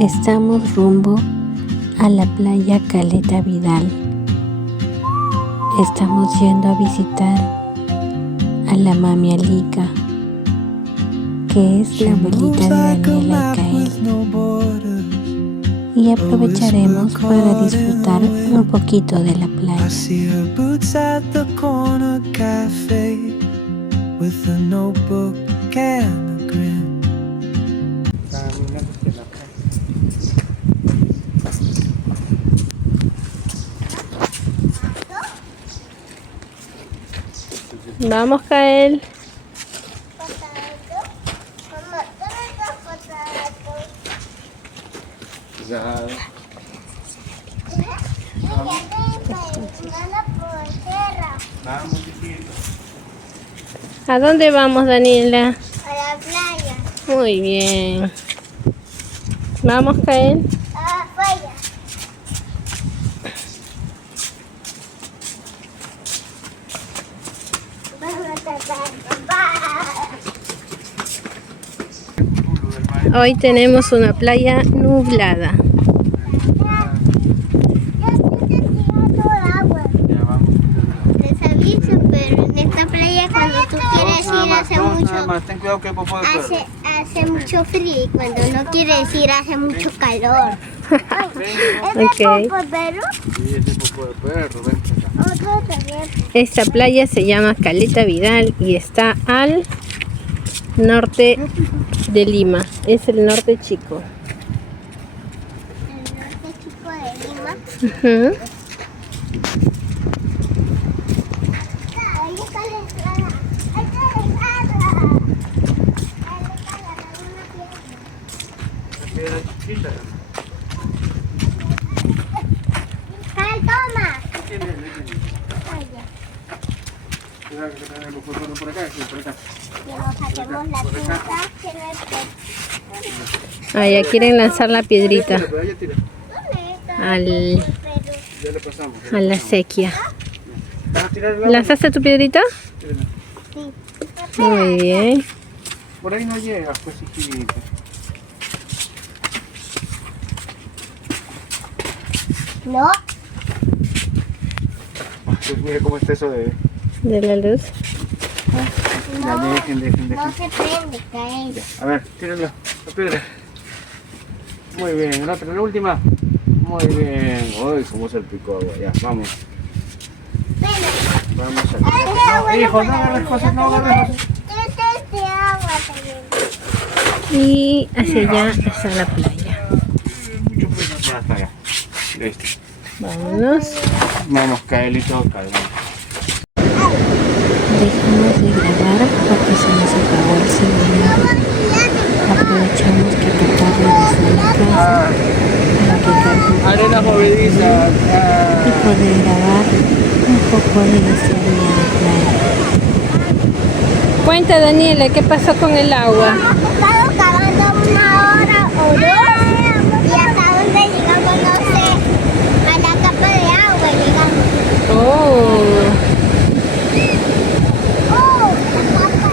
Estamos rumbo a la playa Caleta Vidal. Estamos yendo a visitar a la mami Alica, que es la abuelita de Daniela y Kael. Y aprovecharemos para disfrutar un poquito de la playa. Vamos, Kael. ¿A dónde vamos, Daniela? A la playa. Muy bien. Vamos, Kael. Afuera. Hoy tenemos una playa nublada. Les aviso, pero en esta playa cuando tú quieres ir hace mucho frío y cuando no quieres ir hace mucho calor. Okay. ¿Es perro? Sí, es tipo de perro, ven acá. Otro también. Esta playa se llama Caleta Vidal y está al norte de Lima. Es el norte chico. El norte chico de Lima. Ujú. Ahí está la entrada. Ahí está la entrada. Ahí está La piedra chiquita. ¡Sal, toma! Cuidado que tenemos por acá, sí, por acá. Que nos saquemos la punta que no es Ah, ya quieren lanzar la piedrita Ya tira. al, Ya le pasamos. a la sequía. ¿Vas a tirar el agua? ¿Lanzaste tu piedrita? Tírala. Sí. Muy bien. Por ahí no llega, pues chiquito. No. Pues mira cómo está eso de... De la luz. Ya, dejen. No se prende, cae. Ya, a ver, tíralo, la piedra. Muy bien, la otra, la última. Muy bien. Uy, cómo se picó agua. Ya, vamos. Vamos a... Hijo, no agarres cosas, no agarres cosas. Este es de agua también. Y hacia allá está la playa. Mucho peso. Ya está, ya. Listo. Vámonos. Vamos, Kaelito, calma. Dejamos de grabar porque se nos acabó el celular. Aprovechamos que papá regresó a la casa para que Carmen Arena movediza. y poder grabar un poco de este día de playa. Cuenta, Daniela, ¿qué pasó con el agua? Hemos estado cavando 1 hora o 2 y hasta donde llegamos no sé, a la capa de agua llegamos. Oh. ¡Oh! La capa.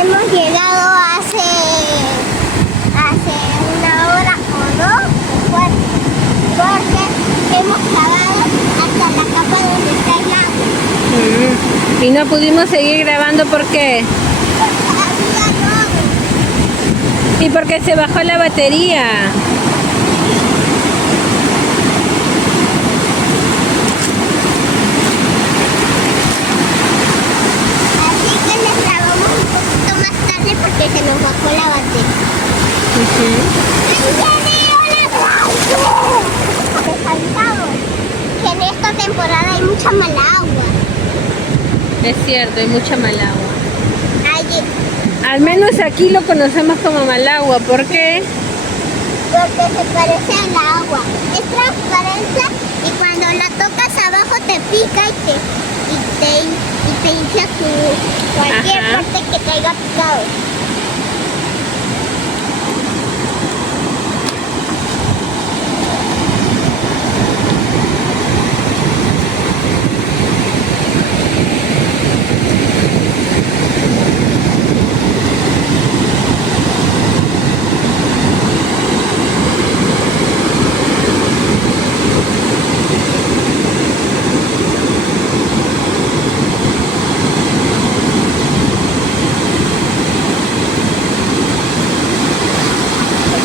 Hemos llegado hace 1 hora o 2 después, porque hemos cavado hasta la capa donde está el agua. Y no pudimos seguir grabando, ¿por qué? Había todo. Y porque se bajó la batería. Así que les grabamos un poquito más tarde porque se nos bajó la batería. Ujú. ¡Ay, ya veo la playa! mucha mala agua. Es cierto, hay mucha mal agua. Allí, Al menos aquí lo conocemos como mal agua. ¿Por qué? porque se parece al agua. Es transparente y cuando la tocas abajo te pica y te hincha cualquier Ajá. parte que te haya picado.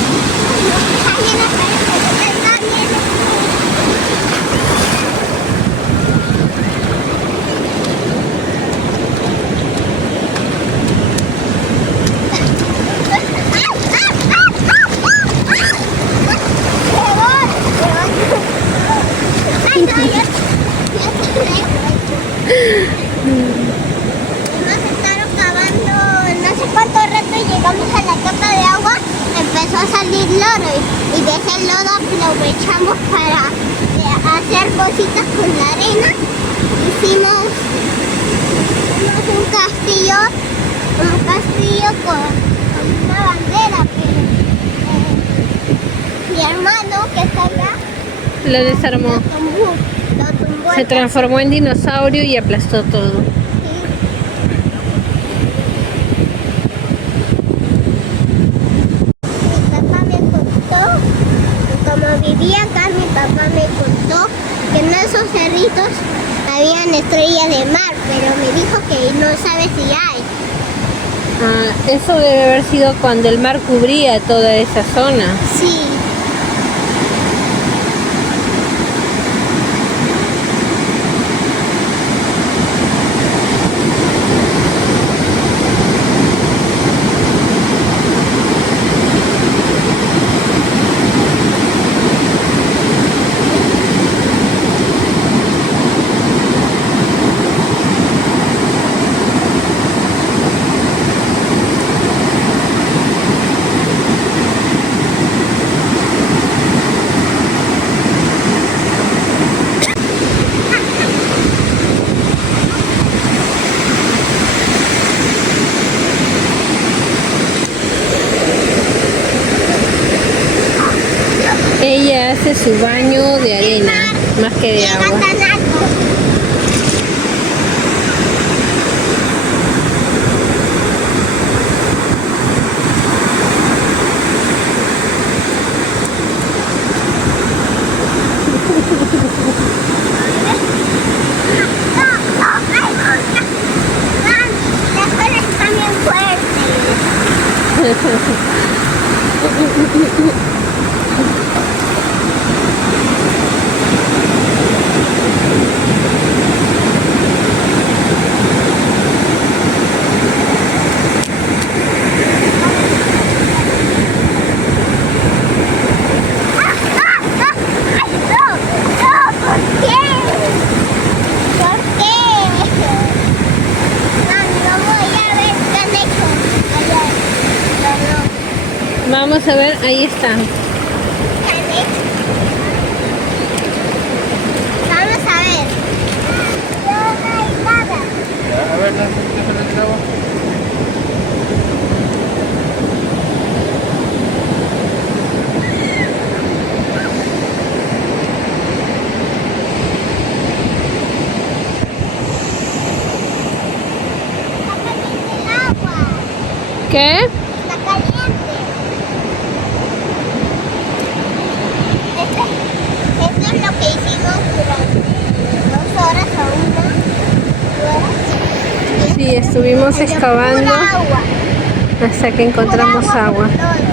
Alguien aparece, está bien. Ay, no, nos estaron cavando no sé cuánto rato y llegamos a la capa de agua, empezó a salir lodo y de ese lodo aprovechamos para hacer cositas con la arena. Hicimos un castillo con una bandera, pero mi hermano que está allá Lo desarmó. lo tumbó Se transformó en dinosaurio y aplastó todo. Mi papá me contó, como vivía acá, mi papá me contó que en esos cerritos habían estrellas de mar, pero me dijo que no sabe si hay. Ah, eso debe haber sido cuando el mar cubría toda esa zona. Sí. Ella hace su baño de arena, más que de Era agua. tan alto. Las olas están bien fuertes. Vamos a ver, ahí está. Vamos a ver. No hay nada. A ver, déjame el agua. Está caliente el agua. ¿Qué? Está caliente. Esto es lo que hicimos durante 2 horas o 1 hora. Sí, estuvimos excavando Pura agua. hasta que encontramos Pura agua. con lodo.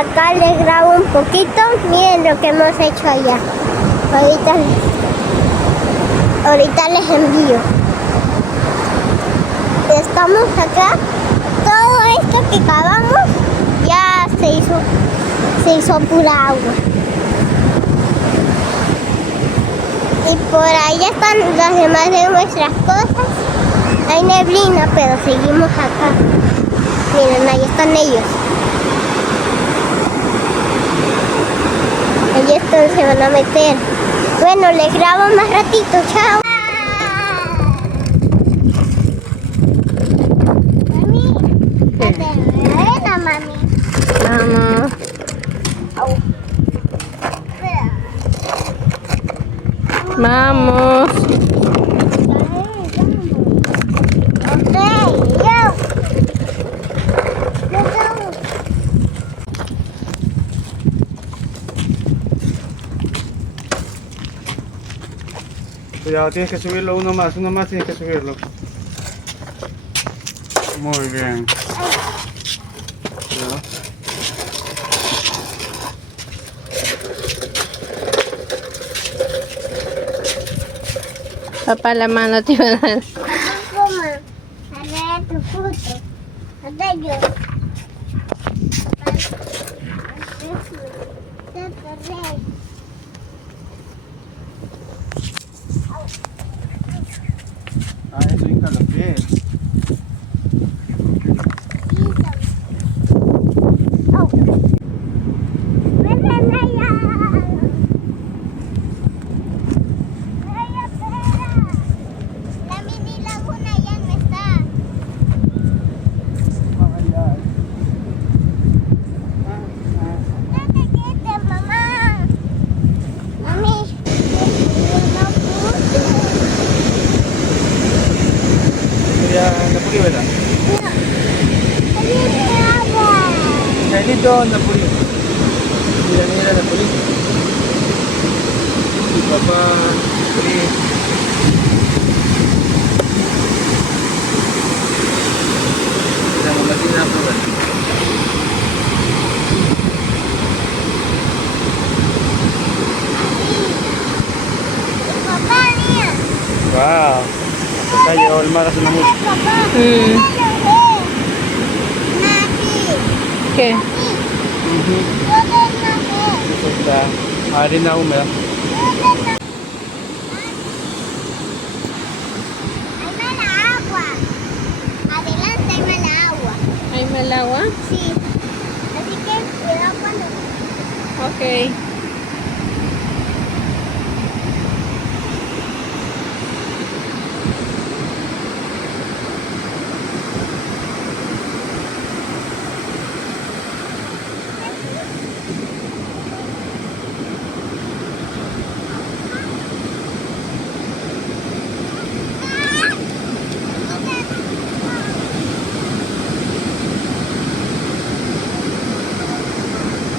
acá les grabo un poquito. Miren lo que hemos hecho allá. Ahorita les envío. Estamos acá. Todo esto que cavamos ya se hizo pura agua. Y por ahí están las demás de nuestras cosas. Hay neblina, pero seguimos acá. Miren, ahí están ellos. Ahí están, se van a meter. Bueno, les grabo más ratito. Chao. Mami, ven, mami. Vamos. Vamos. Cuidado, tienes que subirlo uno más tienes que subirlo. Muy bien. Cuidado. Papá, la mano te va a dar. Tu foto. Hasta yo. Eso hinca los pies. La mini laguna ya no está. No te quites, mamá. Mami. Ya, Napuri, ¿verdad? Ahí viene agua. Dito, Napuri. Mira, Napuri. Y papá, Napuri. Mira, mamá tiene una prueba. Papá, mira. Wow. Se cayó el mar hace no mucho. Papá, ¿Qué? Eso está arena húmeda. Hay mala agua. Adelante hay mala agua. ¿Hay mal agua? Sí. Así que cuidado cuando... Ok.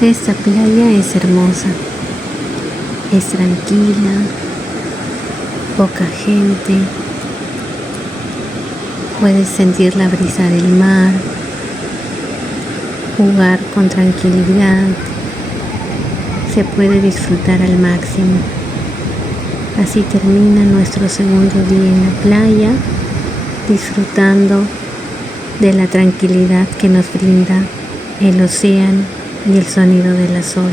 Esta playa es hermosa, es tranquila, poca gente, puedes sentir la brisa del mar, jugar con tranquilidad, se puede disfrutar al máximo. Así termina nuestro segundo día en la playa, disfrutando de la tranquilidad que nos brinda el océano y el sonido de las olas.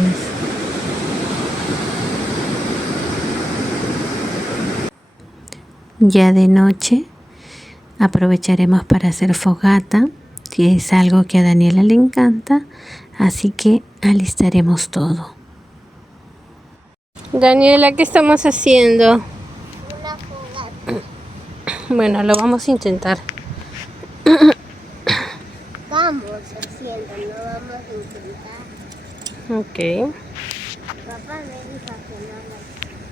Ya de noche aprovecharemos para hacer fogata, que es algo que a Daniela le encanta, así que alistaremos todo. Daniela, ¿qué estamos haciendo? Una fogata. Bueno, lo vamos a intentar. Vamos haciendo, no vamos a intentar. Ok. Papá me dijo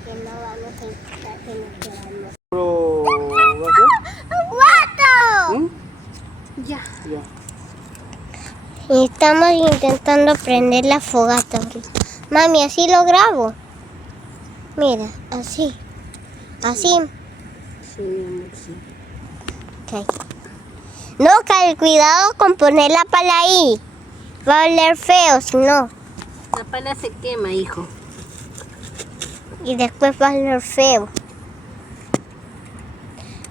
que no vamos a intentar, que nos quedamos. ¡Guato! Ya. Y estamos intentando prender la fogata ahorita. Mami, así lo grabo. Mira, así. Así. Sí, mi amor, sí. Okay. No, Cal, cuidado con poner la pala ahí. Va a oler feo, si no. La pala se quema, hijo. Y después va a oler feo.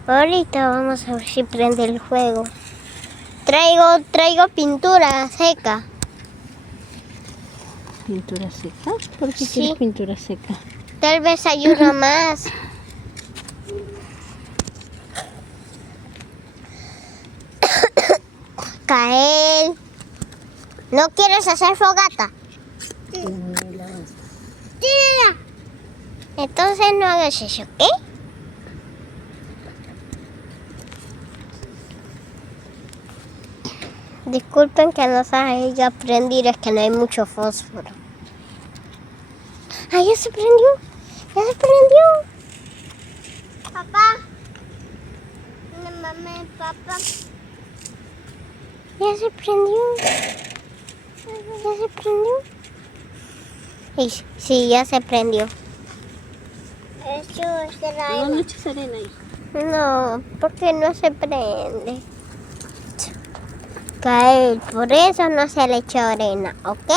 Ahorita vamos a ver si prende el juego. Traigo pintura seca. ¿Pintura seca? ¿Por qué Sí. quieres pintura seca? Tal vez ayuda más. Kael, ¿no quieres hacer fogata? Sí. Entonces no hagas eso, ¿ok? Disculpen que no se haya prendido, es que no hay mucho fósforo. ¡Ah, ya se prendió! ¡Ya se prendió! Papá. Mamá, papá. Ya se prendió. Ya se prendió. Sí, ya se prendió. No eches arena, hijo. No, porque no se prende. Kael, por eso no se le echó arena, ¿ok?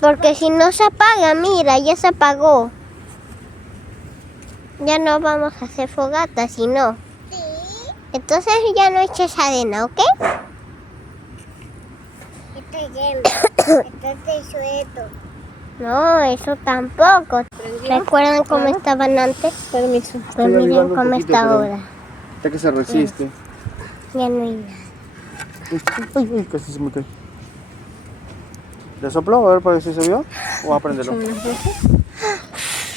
Porque si no se apaga, mira, ya se apagó. Ya no vamos a hacer fogata, si no. Sí. Entonces ya no eches arena, ¿ok? No, eso tampoco. ¿Recuerdan cómo estaban antes? Permiso. Pues miren cómo está ahora. Hasta que se resiste. Ya no hay nada. Uy, uy, casi se me cae. ¿Le sopló? A ver para ver si se vio. O a prenderlo.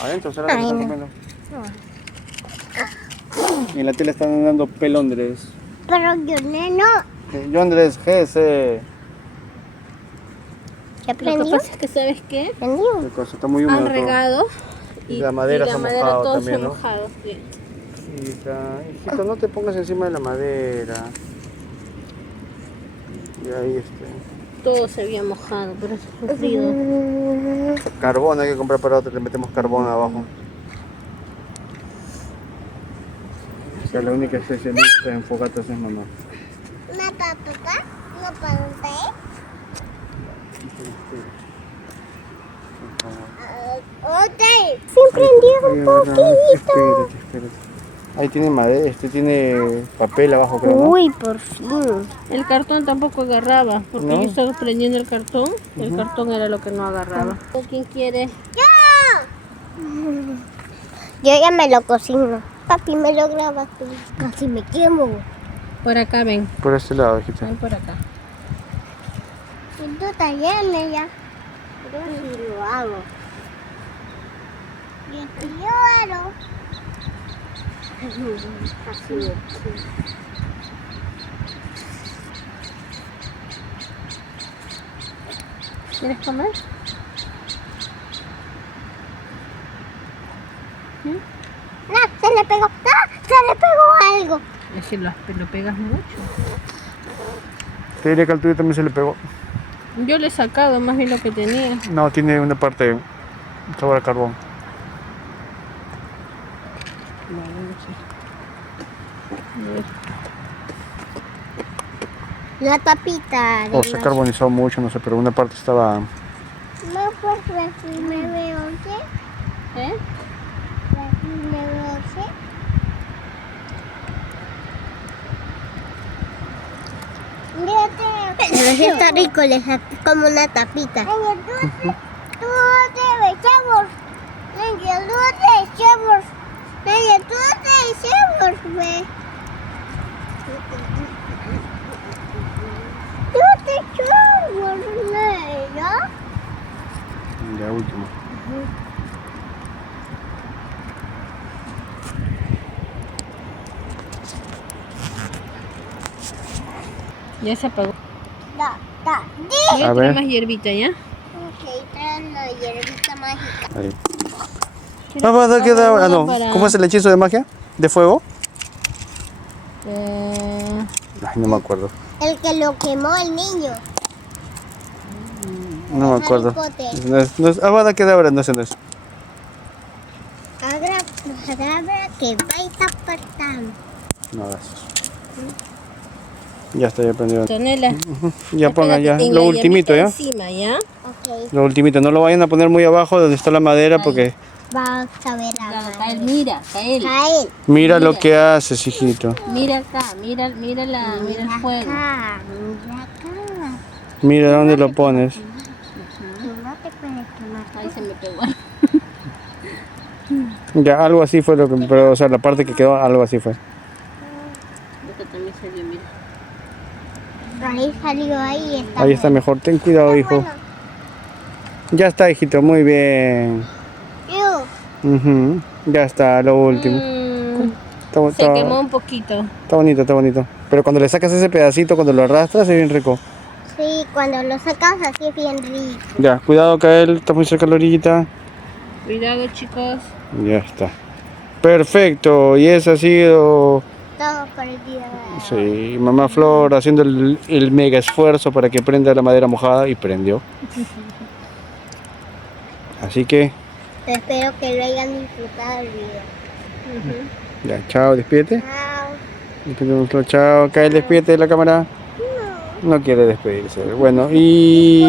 Adentro, será que Ay, están no. comiendo. Y en la tele están dando pelondres. Pero yo no. Yo Andrés GC. ¿Ya Lo que prendió? pasa es que, ¿sabes qué? ¿Prendió? ¿Qué cosa? Está muy húmedo Han todo. regado Y la madera se ha mojado todo también, se ha ¿no? mojado. Sí. Hijito, no te pongas encima de la madera. Y ahí Todo se había mojado, pero se ha sufrido. carbón hay que comprar para otro, le metemos carbón abajo. O sea, la única especialista en fogatas es mamá. ¿Una papá? ¿Una papá? Sí, prendió un poquito. Espérate. Ahí tiene madera, tiene papel abajo, creo, ¿no? Uy, por fin. El cartón tampoco agarraba, porque ¿No? yo estaba prendiendo el cartón. El cartón era lo que no agarraba. ¿Quién quiere? Yo ya me lo cocino. Papi, me lo grabas tú. Casi me quemo. Por acá, ven. Por este lado, hijita. Ven por acá. Y tú también, ya. Yo sí lo hago. Y aquí yo hago. Así es. ¿Quieres comer? No, se le pegó. ¡Ah! Se le pegó algo. Es que lo pegas mucho. Te diría que al tuyo también se le pegó. Yo le he sacado más bien lo que tenía. No, tiene una parte sabor a carbón. La tapita. O se carbonizó mucho, no sé, pero una parte estaba... No, pues así me veo, ¿sí? ¿Eh? Así me veo, ¿sí? Pero sí está rico, le saqué como una tapita. Ya último. Ya se apagó. A Voy a ver. traer más hierbita, ¿ya? Ok, traen la hierbita mágica. Ahí. ¿Qué da? Ah, no. ¿Cómo es el hechizo de magia? ¿De fuego? Ay, no me acuerdo. El que lo quemó el niño. No me acuerdo. Harry Potter. No es, Avada Kedavra, no sé, no es. Agra que vai tapar. No, gracias. Ya está, ya prendió. Antonella. Ya ponga ya. En Lo la ultimito, llamita ¿ya? encima, ¿ya? Ok. Lo ultimito. No lo vayan a poner muy abajo donde está la madera porque Vamos a ver Claro, acá. Kael, mira, Kael. Cael. mira lo Mira. que haces, hijito. Mira acá, mira el fuego. Acá, mira acá. Mira dónde lo pones. No te puedes quemar. Ahí se me pegó. Ya, algo así fue lo que... Pero, o sea, la parte que quedó, algo así fue. Esto también salió, mira. Ahí salió ahí. Está Ahí está mejor. Ten cuidado, hijo. bueno. Ya está, hijito. Muy bien. Yo. Ujú. Ya está, lo último. Está, Se está- quemó un poquito. está bonito, está bonito. Pero cuando le sacas ese pedacito, cuando lo arrastras, es bien rico. Sí, cuando lo sacas así es bien rico. Ya, cuidado, Kael. Está muy cerca la orillita. Cuidado, chicos. Ya está. Perfecto. Y ese ha sido... Todo por el día. Sí, mamá Flor haciendo el mega esfuerzo para que prenda la madera mojada y prendió. Así que, Espero que lo hayan disfrutado el video. ya, chao, despídete. Chao. Despídete, mamá Flor, chao. Kael, despídete de la cámara. No quiere despedirse. Bueno, y